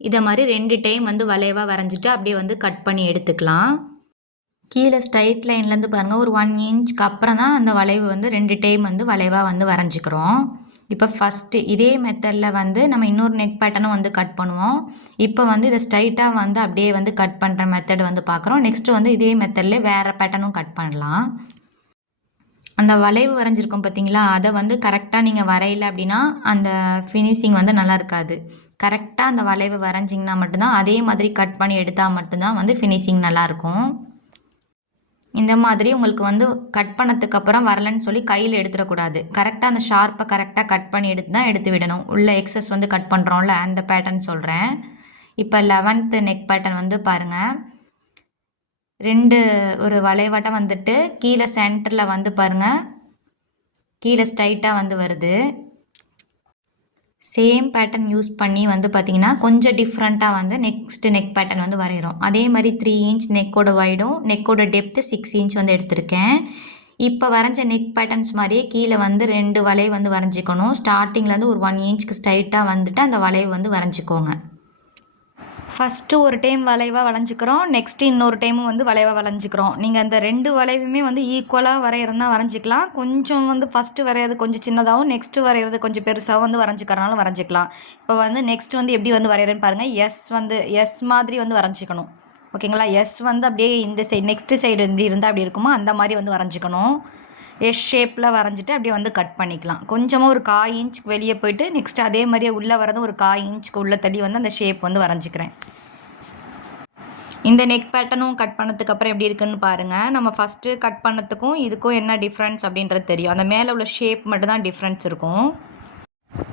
இதை மாதிரி 2 டைம் வந்து வளைவாக வரைஞ்சிட்டு அப்படியே வந்து கட் பண்ணி எடுத்துக்கலாம். கீழே ஸ்ட்ரைட் லைன்லேருந்து பாருங்கள் ஒரு 1 இன்ச்சுக்கு அப்புறம் தான் அந்த வளைவு வந்து 2 டைம் வந்து வளைவாக வந்து வரைஞ்சிக்கிறோம். இப்போ ஃபஸ்ட்டு இதே மெத்தடில் வந்து நம்ம இன்னொரு நெக் பேட்டர்னும் வந்து கட் பண்ணுவோம். இப்போ வந்து இதை ஸ்ட்ரைட்டாக வந்து அப்படியே வந்து கட் பண்ணுற மெத்தட் வந்து பார்க்குறோம். நெக்ஸ்ட்டு வந்து இதே மெத்தட்லேயே வேறு பேட்டர்னும் கட் பண்ணலாம். அந்த வளைவு வரைஞ்சிருக்கோம் பார்த்தீங்களா, அதை வந்து கரெக்டாக நீங்கள் வரையலை அப்படின்னா அந்த ஃபினிஷிங் வந்து நல்லா இருக்காது. கரெக்டாக அந்த வளைவு வரைஞ்சிங்கன்னா மட்டும்தான், அதே மாதிரி கட் பண்ணி எடுத்தால் மட்டும்தான் வந்து ஃபினிஷிங் நல்லாயிருக்கும். இந்த மாதிரி உங்களுக்கு வந்து கட் பண்ணதுக்கப்புறம் வரலன்னு சொல்லி கையில் எடுத்துடக்கூடாது. கரெக்டாக அந்த ஷார்ப்பை கரெக்டாக கட் பண்ணி எடுத்து தான் எடுத்து விடணும். உள்ள எக்ஸஸ் வந்து கட் பண்ணுறோம்ல, அந்த பேட்டர்ன் சொல்கிறேன். இப்போ 11th நெக் பேட்டர்ன் வந்து பாருங்கள், 2 ஒரு வளைவட்டம் வந்துட்டு கீழே சென்டரில் வந்து பாருங்கள், கீழே ஸ்ட்ரைட்டாக வந்து வருது. சேம் பேட்டர்ன் யூஸ் பண்ணி வந்து பார்த்திங்கன்னா கொஞ்சம் டிஃப்ரெண்ட்டாக வந்து நெக்ஸ்ட்டு நெக் பேட்டர்ன் வந்து வரைகிறோம். அதே மாதிரி 3 இன்ச் நெக்கோட வைடும் நெக்கோட டெப்த்து 6 இன்ச் வந்து எடுத்திருக்கேன். இப்போ வரைஞ்ச நெக் பேட்டர்ன்ஸ் மாதிரியே கீழே வந்து 2 வளைவு வந்து வரைஞ்சிக்கணும். ஸ்டார்டிங்லேருந்து ஒரு 1 இன்ச்சுக்கு ஸ்ட்ரைட்டாக வந்துட்டு அந்த வளைவு வந்து வரைஞ்சிக்கோங்க. ஃபஸ்ட்டு ஒரு டைம் வளைவாக வளைஞ்சிக்கிறோம், நெக்ஸ்ட்டு இன்னொரு டைமும் வந்து வளைவாக வளைஞ்சிக்கிறோம். நீங்கள் அந்த 2 வளைவுமே வந்து ஈக்குவலாக வரைகிறதுனா வரைஞ்சிக்கலாம். கொஞ்சம் வந்து ஃபஸ்ட்டு வரைகிறது கொஞ்சம் சின்னதாகவும் நெக்ஸ்ட்டு வரைகிறது கொஞ்சம் பெருசாகவும் வந்து வரைஞ்சிக்கிறனாலும் வரைஞ்சிக்கலாம். இப்போ வந்து நெக்ஸ்ட் வந்து எப்படி வந்து வரைகிறேன்னு பாருங்கள். எஸ் மாதிரி வந்து வரைஞ்சிக்கணும். ஓகேங்களா? எஸ் வந்து அப்படியே இந்த சைடு நெக்ஸ்ட்டு சைடு எப்படி இருந்தால் அப்படி இருக்குமோ அந்த மாதிரி வந்து வரைஞ்சிக்கணும். எஸ் ஷேப்பில் வரைஞ்சிட்டு அப்படியே வந்து கட் பண்ணிக்கலாம். கொஞ்சமாக ஒரு 1/4 இன்ச்சுக்கு வெளியே போயிட்டு நெக்ஸ்ட்டு அதே மாதிரியே உள்ளே வரதும் ஒரு 1/4 இன்ச்சுக்கு உள்ள தள்ளி வந்து அந்த ஷேப் வந்து வரைஞ்சிக்கிறேன். இந்த நெக் பேட்டர்னும் கட் பண்ணதுக்கப்புறம் எப்படி இருக்குன்னு பாருங்கள். நம்ம ஃபஸ்ட்டு கட் பண்ணதுக்கும் இதுக்கும் என்ன டிஃப்ரென்ஸ் அப்படின்றது தெரியும். அந்த மேலே உள்ள ஷேப் மட்டும்தான் டிஃப்ரென்ஸ் இருக்கும்.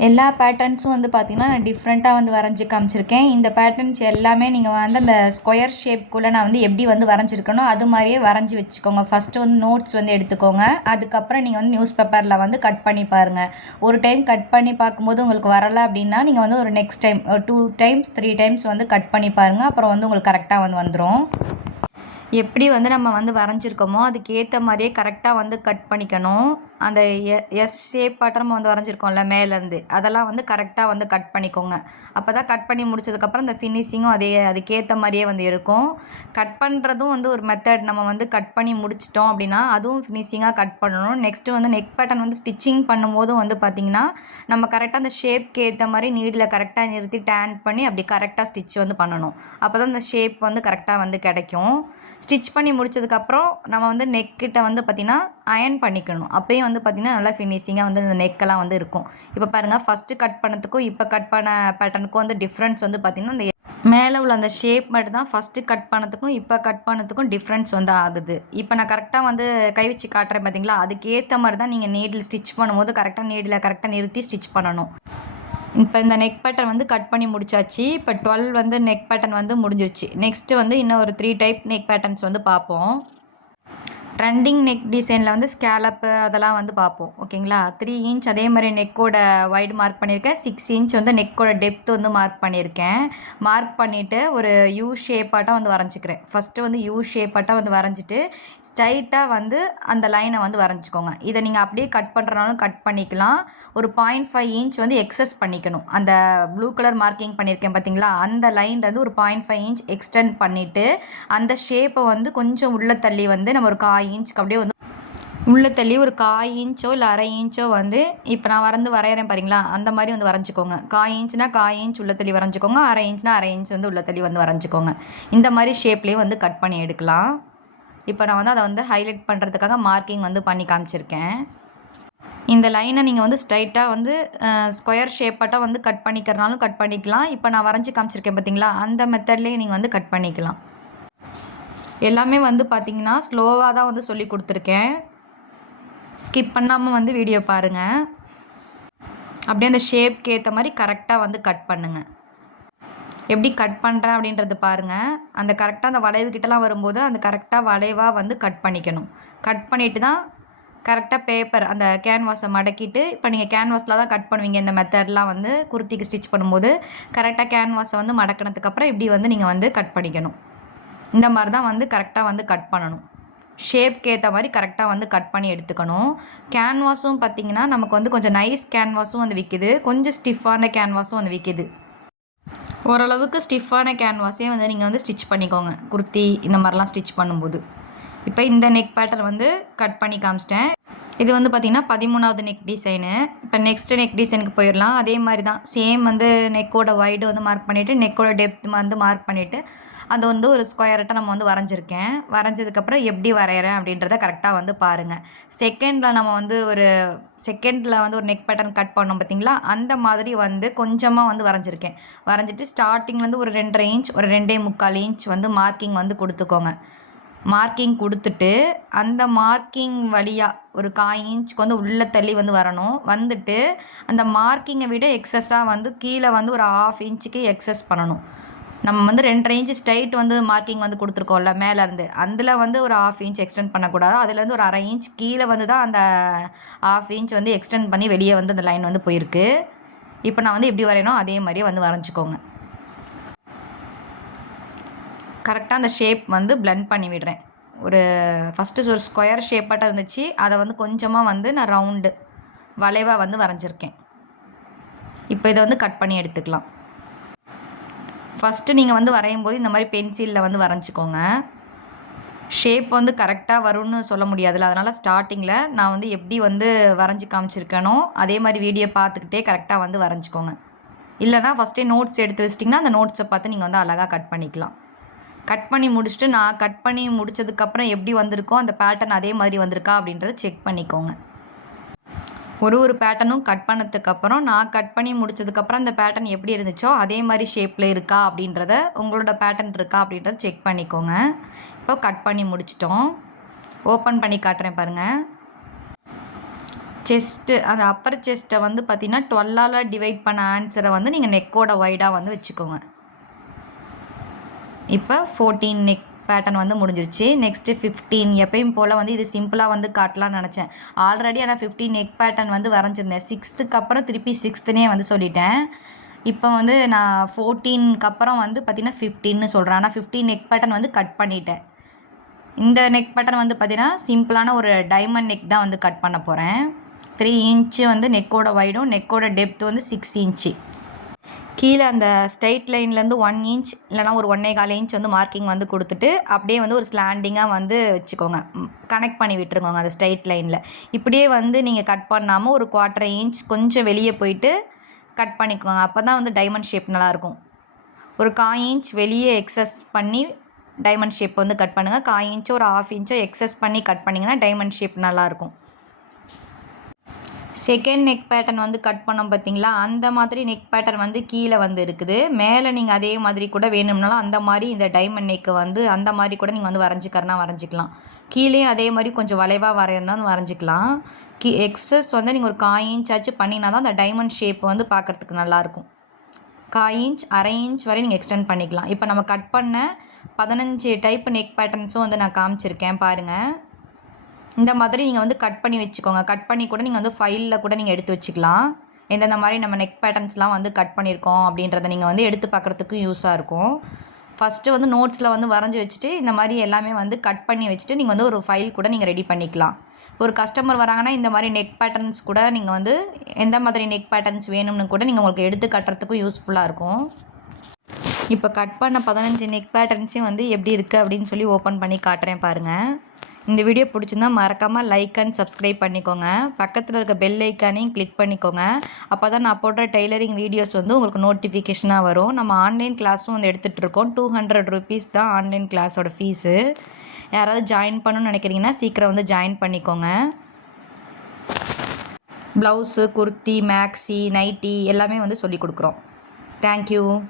எல்லா பேட்டர்ன்ஸும் வந்து பார்த்திங்கன்னா நான் டிஃப்ரெண்ட்டாக வந்து வரைஞ்சி காமிச்சிருக்கேன். இந்த பேட்டர்ன்ஸ் எல்லாமே நீங்கள் வந்து அந்த ஸ்கொயர் ஷேப்குள்ளே நான் வந்து எப்படி வந்து வரைஞ்சிருக்கனோ அது மாதிரியே வரைஞ்சி வச்சுக்கோங்க. ஃபஸ்ட்டு வந்து நோட்ஸ் வந்து எடுத்துக்கோங்க. அதுக்கப்புறம் நீங்கள் வந்து நியூஸ் பேப்பரில் வந்து கட் பண்ணி பாருங்கள். ஒரு டைம் கட் பண்ணி பார்க்கும்போது உங்களுக்கு வரலை அப்படின்னா நீங்கள் வந்து ஒரு நெக்ஸ்ட் டைம் 2 டைம்ஸ் 3 டைம்ஸ் வந்து கட் பண்ணி பாருங்கள். அப்புறம் வந்து உங்களுக்கு கரெக்டாக வந்து வந்துடும். எப்படி வந்து நம்ம வந்து வரைஞ்சிருக்கோமோ அதுக்கேற்ற மாதிரியே கரெக்டாக வந்து கட் பண்ணிக்கணும். அந்த எஸ் ஷேப் பாட்டம் வந்து வரைஞ்சிருக்கோம்ல மேலேருந்து, அதெல்லாம் வந்து கரெக்டாக வந்து கட் பண்ணிக்கோங்க. அப்போ தான் கட் பண்ணி முடிச்சதுக்கப்புறம் இந்த ஃபினிஷிங்கும் அதுக்கேற்ற மாதிரியே வந்து இருக்கும். கட் பண்ணுறதும் வந்து ஒரு மெத்தட். நம்ம வந்து கட் பண்ணி முடிச்சிட்டோம் அப்படின்னா அதுவும் ஃபினிஷிங்காக கட் பண்ணணும். நெக்ஸ்ட்டு வந்து நெக் பேட்டர்ன் வந்து ஸ்டிச்சிங் பண்ணும்போதும் வந்து பார்த்திங்கன்னா நம்ம கரெக்டாக அந்த ஷேப்க்கு ஏற்ற மாதிரி நீடில் கரெக்டாக நிறுத்தி டேன் பண்ணி அப்படி கரெக்டாக ஸ்டிச் வந்து பண்ணணும். அப்போ தான் இந்த ஷேப் வந்து கரெக்டாக வந்து கிடைக்கும். ஸ்டிச் பண்ணி முடிச்சதுக்கப்புறம் நம்ம வந்து நெக்கிட்ட வந்து பார்த்திங்கன்னா அயர்ன் பண்ணிக்கணும். அப்போயும் வந்து பார்த்திங்கன்னா நல்லா ஃபினிஷிங்காக வந்து இந்த நெக்கெல்லாம் வந்து இருக்கும். இப்போ பாருங்கள், ஃபஸ்ட்டு கட் பண்ணதுக்கும் இப்போ கட் பண்ண பேட்டர்னுக்கும் வந்து டிஃப்ரென்ஸ் வந்து பார்த்திங்கன்னா அந்த மேலே உள்ள அந்த ஷேப் மட்டும் தான் ஃபஸ்ட்டு கட் பண்ணதுக்கும் இப்போ கட் பண்ணதுக்கும் டிஃப்ரென்ஸ் வந்து ஆகுது. இப்போ நான் கரெக்டாக வந்து கை வச்சு காட்டுறேன் பார்த்தீங்களா, அதுக்கேற்ற மாதிரி தான் நீங்கள் நீடில் ஸ்டிச் பண்ணும்போது கரெக்டாக நீடில் கரெக்டாக நிறுத்தி ஸ்டிச் பண்ணணும். இப்போ இந்த நெக் பேட்டர்ன் வந்து கட் பண்ணி முடிச்சாச்சு. இப்போ 12 வந்து நெக் பேட்டர்ன் வந்து முடிஞ்சிருச்சு. நெக்ஸ்ட்டு வந்து இன்னும் ஒரு 3 டைப் நெக் பேட்டர்ன்ஸ் வந்து பார்ப்போம். ட்ரெண்டிங் நெக் டிசைனில் வந்து ஸ்கேலப்பு அதெல்லாம் வந்து பார்ப்போம். ஓகேங்களா? 3 இன்ச் அதே மாதிரி நெக்கோட வைடு மார்க் பண்ணியிருக்கேன். 6 இன்ச் வந்து நெக்கோட டெப்த் வந்து மார்க் பண்ணியிருக்கேன். மார்க் பண்ணிவிட்டு ஒரு யூ ஷேப்பாட்டம் வந்து வரைஞ்சிக்கிறேன். ஃபஸ்ட்டு வந்து யூ ஷேப்பாட்டம் வந்து வரைஞ்சிட்டு ஸ்ட்ரைட்டாக வந்து அந்த லைனை வந்து வரைஞ்சிக்கோங்க. இதை நீங்கள் அப்படியே கட் பண்ணுறனாலும் கட் பண்ணிக்கலாம். ஒரு 0.5 இன்ச் வந்து எக்ஸஸ் பண்ணிக்கணும். அந்த ப்ளூ கலர் மார்க்கிங் பண்ணியிருக்கேன் பார்த்தீங்களா, அந்த லைன்லேருந்து ஒரு 0.5 இன்ச் எக்ஸ்டெண்ட் பண்ணிவிட்டு அந்த ஷேப்பை வந்து கொஞ்சம் உள்ள தள்ளி வந்து நம்ம ஒரு 1/4 இன்ச்சுக்கு அப்படியே வந்து உள்ளே தள்ளி ஒரு 1/4 இன்ச்சோ இல்லை 1/2 இன்ச்சோ வந்து இப்போ நான் வரைகிறேன் பாருங்களா, அந்த மாதிரி வந்து வரைஞ்சிக்கோங்க. 1/4 இன்ச்னா 1/4 இன்ச் உள்ள தள்ளி வரைஞ்சிக்கோங்க. 1/2 இன்ச்னா 1/2 இன்ச் வந்து உள்ள தள்ளி வந்து வரைஞ்சிக்கோங்க. இந்த மாதிரி ஷேப்லேயும் வந்து கட் பண்ணி எடுக்கலாம். இப்போ நான் வந்து அதை வந்து ஹைலைட் பண்ணுறதுக்காக மார்க்கிங் வந்து பண்ணி காமிச்சிருக்கேன். இந்த லைனை நீங்கள் வந்து ஸ்ட்ரைட்டாக வந்து ஸ்கொயர் ஷேப்பாட்டாக வந்து கட் பண்ணிக்கிறனாலும் கட் பண்ணிக்கலாம். இப்போ நான் வரைஞ்சி காமிச்சிருக்கேன் பார்த்தீங்களா, அந்த மெத்தட்லேயே நீங்கள் வந்து கட் பண்ணிக்கலாம். எல்லாமே வந்து பார்த்திங்கன்னா ஸ்லோவாக தான் வந்து சொல்லி கொடுத்துருக்கேன். ஸ்கிப் பண்ணாமல் வந்து வீடியோ பாருங்கள். அப்படியே அந்த ஷேப்க்கு ஏற்ற மாதிரி கரெக்டாக வந்து கட் பண்ணுங்கள். எப்படி கட் பண்ணுறேன் அப்படின்றது பாருங்கள். அந்த கரெக்டாக அந்த வளைவு கிட்டலாம் வரும்போது அந்த கரெக்டாக வளைவாக வந்து கட் பண்ணிக்கணும். கட் பண்ணிவிட்டு தான் கரெக்டாக பேப்பர் அந்த கேன்வாஸை மடக்கிட்டு, இப்போ நீங்கள் கேன்வாஸில் தான் கட் பண்ணுவீங்க இந்த மெத்தட்லாம் வந்து குர்த்திக்கு ஸ்டிச் பண்ணும்போது கரெக்டாக கேன்வாஸை வந்து மடக்கினதுக்கப்புறம் இப்படி வந்து நீங்கள் வந்து கட் பண்ணிக்கணும். இந்த மாதிரி தான் வந்து கரெக்டாக வந்து கட் பண்ணணும். ஷேப்க்கு ஏற்ற மாதிரி கரெக்டாக வந்து கட் பண்ணி எடுத்துக்கணும். கேன்வாஸும் பார்த்திங்கன்னா நமக்கு வந்து கொஞ்சம் நைஸ் கேன்வாஸும் வந்து விற்கிது, கொஞ்சம் ஸ்டிஃபான கேன்வாஸும் வந்து விற்கிது. ஓரளவுக்கு ஸ்டிஃபான கேன்வாஸே வந்து நீங்கள் வந்து ஸ்டிச் பண்ணிக்கோங்க குர்த்தி இந்த மாதிரிலாம் ஸ்டிச் பண்ணும்போது. இப்போ இந்த நெக் பேட்டர்ன் வந்து கட் பண்ணி காமிச்சிட்டேன். இது வந்து பார்த்திங்கன்னா 13வது நெக் டிசைனு. இப்போ நெக்ஸ்ட்டு நெக் டிசைனுக்கு போயிடலாம். அதே மாதிரி தான் சேம் வந்து நெக்கோட வைடு வந்து மார்க் பண்ணிவிட்டு நெக்கோட டெப்த் வந்து மார்க் பண்ணிவிட்டு அது வந்து ஒரு ஸ்கொயர்ட்டாக நம்ம வந்து வரைஞ்சிருக்கேன். வரைஞ்சதுக்கப்புறம் எப்படி வரைகிறேன் அப்படின்றத கரெக்டாக வந்து பாருங்கள். செகண்டில் நம்ம வந்து ஒரு நெக் பேட்டர்ன் கட் பண்ணோம் பார்த்திங்களா, அந்த மாதிரி வந்து கொஞ்சமாக வந்து வரைஞ்சிருக்கேன். வரைஞ்சிட்டு ஸ்டார்டிங்லேருந்து ஒரு 2.5 இன்ச் ஒரு 2.25 இன்ச் வந்து மார்க்கிங் வந்து கொடுத்துக்கோங்க. மார்க்கிங் கொடுத்துட்டு அந்த மார்க்கிங் வழியாக ஒரு 1/4 இன்ச்சுக்கு வந்து உள்ளே தள்ளி வந்து வரணும். வந்துட்டு அந்த மார்க்கிங்கை விட எக்ஸஸாக வந்து கீழே வந்து ஒரு 1/2 இன்ச்சுக்கு எக்ஸஸ் பண்ணணும். நம்ம வந்து 2.5 இன்ச்சு ஸ்ட்ரைட் வந்து மார்க்கிங் வந்து கொடுத்துருக்கோம்ல மேலேருந்து, அதில் வந்து ஒரு 1/2 இன்ச் எக்ஸ்டெண்ட் பண்ணக்கூடாது. அதுலேருந்து ஒரு 1/2 இன்ச் கீழே வந்து தான் அந்த 1/2 இன்ச் வந்து எக்ஸ்டெண்ட் பண்ணி வெளியே வந்து அந்த லைன் வந்து போயிருக்கு. இப்போ நான் வந்து எப்படி வரையணும் அதே மாதிரியே வந்து வரைஞ்சிக்கோங்க. கரெக்டாக அந்த ஷேப் வந்து பிளெண்ட் பண்ணி விடுறேன். ஃபஸ்ட்டு ஒரு ஸ்கொயர் ஷேப்பாட்டம் இருந்துச்சு, அதை வந்து கொஞ்சமாக வந்து நான் ரவுண்டு வளைவாக வந்து வரைஞ்சிருக்கேன். இப்போ இதை வந்து கட் பண்ணி எடுத்துக்கலாம். ஃபஸ்ட்டு நீங்கள் வந்து வரையும் போது இந்த மாதிரி பென்சிலில் வந்து வரைஞ்சிக்கோங்க. ஷேப் வந்து கரெக்டாக வரும்னு சொல்ல முடியாதுல்ல, அதனால் ஸ்டார்டிங்கில் நான் வந்து எப்படி வந்து வரைஞ்சி காமிச்சிருக்கேனோ அதே மாதிரி வீடியோ பார்த்துக்கிட்டே கரெக்டாக வந்து வரைஞ்சிக்கோங்க. இல்லைனா ஃபஸ்ட்டே நோட்ஸ் எடுத்து வச்சிட்டிங்கன்னா அந்த நோட்ஸை பார்த்து நீங்கள் வந்து அழகாக கட் பண்ணிக்கலாம். கட் பண்ணி முடிச்சுட்டு நான் கட் பண்ணி முடித்ததுக்கப்புறம் எப்படி வந்திருக்கோ அந்த பேட்டர்ன் அதே மாதிரி வந்திருக்கா அப்படின்றத செக் பண்ணிக்கோங்க. ஒரு பேட்டர்னும் கட் பண்ணதுக்கப்புறம் நான் கட் பண்ணி முடித்ததுக்கப்புறம் அந்த பேட்டர்ன் எப்படி இருந்துச்சோ அதே மாதிரி ஷேப்பில் இருக்கா அப்படின்றத உங்களோட பேட்டர்ன் இருக்கா அப்படின்றத செக் பண்ணிக்கோங்க. இப்போ கட் பண்ணி முடிச்சிட்டோம். ஓப்பன் பண்ணி காட்டுறேன் பாருங்கள். செஸ்ட்டு அந்த அப்பர் செஸ்ட்டை வந்து பார்த்திங்கன்னா 12ஆல் டிவைட் பண்ண ஆன்சரை வந்து நீங்கள் நெக்கோட வைடாக வந்து வச்சுக்கோங்க. இப்போ 14 நெக் பேட்டர்ன் வந்து முடிஞ்சிருச்சு. நெக்ஸ்ட்டு 15. எப்பயும் போல் வந்து இது சிம்பிளாக வந்து காட்டலான்னு நினச்சேன். ஆல்ரெடி ஆனால் 15 நெக் பேட்டர்ன் வந்து வரைஞ்சிருந்தேன். 6க்கு அப்புறம் திருப்பி 6த்துனே வந்து சொல்லிட்டேன். இப்போ வந்து நான் 14க்கு அப்புறம் வந்து பார்த்திங்கன்னா 15ன்னு சொல்கிறேன். ஆனால் 15 நெக் பேட்டர்ன் வந்து கட் பண்ணிட்டேன். இந்த நெக் பேட்டர்ன் வந்து பார்த்திங்கன்னா சிம்பிளான ஒரு டைமண்ட் நெக் தான் வந்து கட் பண்ண போகிறேன். 3 இன்ச்சு வந்து நெக்கோட வைடும் நெக்கோட டெப்த் வந்து 6 இன்ச்சு. கீழே அந்த ஸ்ட்ரைட் லைன்லேருந்து 1 இன்ச் இல்லைனா ஒரு 1.25 இன்ச் வந்து மார்க்கிங் வந்து கொடுத்துட்டு அப்படியே வந்து ஒரு ஸ்லாண்டிங்காக வந்து வச்சுக்கோங்க. கனெக்ட் பண்ணி விட்டுருக்கோங்க அந்த ஸ்ட்ரைட் லைனில். இப்படியே வந்து நீங்கள் கட் பண்ணாமல் ஒரு 1/4 இன்ச் கொஞ்சம் வெளியே போயிட்டு கட் பண்ணிக்கோங்க. அப்போ தான் வந்து டைமண்ட் ஷேப் நல்லாயிருக்கும். ஒரு 1/4 இன்ச் வெளியே எக்ஸஸ் பண்ணி டைமண்ட் ஷேப் வந்து கட் பண்ணுங்கள். 1/4 இன்ச்சோ ஒரு 1/2 இன்ச்சோ எக்ஸஸ் பண்ணி கட் பண்ணிங்கன்னா டைமண்ட் ஷேப் நல்லாயிருக்கும். செகண்ட் நெக் பேட்டர்ன் வந்து கட் பண்ணோம் பார்த்திங்களா, அந்த மாதிரி நெக் பேட்டர்ன் வந்து கீழே வந்து இருக்குது. மேலே நீங்கள் அதே மாதிரி கூட வேணும்னாலும் அந்த மாதிரி இந்த டைமண்ட் நெக்கு வந்து அந்த மாதிரி கூட நீங்கள் வந்து வரைஞ்சிக்கலாம். கீழே அதே மாதிரி கொஞ்சம் வளைவாக வரையணும்னு வரைஞ்சிக்கலாம். எக்ஸஸ் வந்து நீங்கள் ஒரு 1/4 இன்ச் ஆச்சு பண்ணினா தான் அந்த டைமண்ட் ஷேப் வந்து பார்க்குறதுக்கு நல்லாயிருக்கும். 1/4 இன்ச் 1/2 இன்ச் வரை நீங்கள் எக்ஸ்டெண்ட் பண்ணிக்கலாம். இப்போ நம்ம கட் பண்ண 15 டைப் நெக் பேட்டர்ன்ஸும் வந்து நான் காமிச்சிருக்கேன் பாருங்கள். இந்த மாதிரி நீங்கள் வந்து கட் பண்ணி வச்சுக்கோங்க. கட் பண்ணி கூட நீங்கள் வந்து ஃபைலில் கூட நீங்கள் எடுத்து வச்சுக்கலாம். எந்தெந்த மாதிரி நம்ம நெக் பேட்டர்ன்ஸ்லாம் வந்து கட் பண்ணியிருக்கோம் அப்படின்றத நீங்கள் வந்து எடுத்து பார்க்குறதுக்கு யூஸாக இருக்கும். ஃபஸ்ட்டு வந்து நோட்ஸில் வந்து வரைஞ்சி வச்சுட்டு இந்த மாதிரி எல்லாமே வந்து கட் பண்ணி வச்சுட்டு நீங்கள் வந்து ஒரு ஃபைல் கூட நீங்கள் ரெடி பண்ணிக்கலாம். ஒரு கஸ்டமர் வராங்கன்னா இந்த மாதிரி நெக் பேட்டர்ன்ஸ் கூட நீங்கள் வந்து எந்த மாதிரி நெக் பேட்டர்ன்ஸ் வேணும்னு கூட நீங்கள் உங்களுக்கு எடுத்து கட்டுறதுக்கும் யூஸ்ஃபுல்லாக இருக்கும். இப்போ கட் பண்ண 15 நெக் பேட்டர்ன்ஸையும் வந்து எப்படி இருக்குது அப்படின்னு சொல்லி ஓப்பன் பண்ணி காட்டுறேன் பாருங்கள். இந்த வீடியோ பிடிச்சிருந்தா மறக்காமல் லைக் அண்ட் சப்ஸ்கிரைப் பண்ணிக்கோங்க. பக்கத்தில் இருக்க பெல் ஐக்கானையும் கிளிக் பண்ணிக்கோங்க. அப்போ தான் நான் போடுற டெய்லரிங் வீடியோஸ் வந்து உங்களுக்கு நோட்டிஃபிகேஷனாக வரும். நம்ம ஆன்லைன் கிளாஸும் வந்து எடுத்துகிட்ருக்கோம். 200 rupees தான் ஆன்லைன் கிளாஸோட ஃபீஸு. யாராவது ஜாயின் பண்ணணும்னு நினைக்கிறீங்கன்னா சீக்கிரம் வந்து ஜாயின் பண்ணிக்கோங்க. ப்ளவுஸு, குர்த்தி, மேக்ஸி, நைட்டி எல்லாமே வந்து சொல்லிக் கொடுக்குறோம். தேங்க்யூ.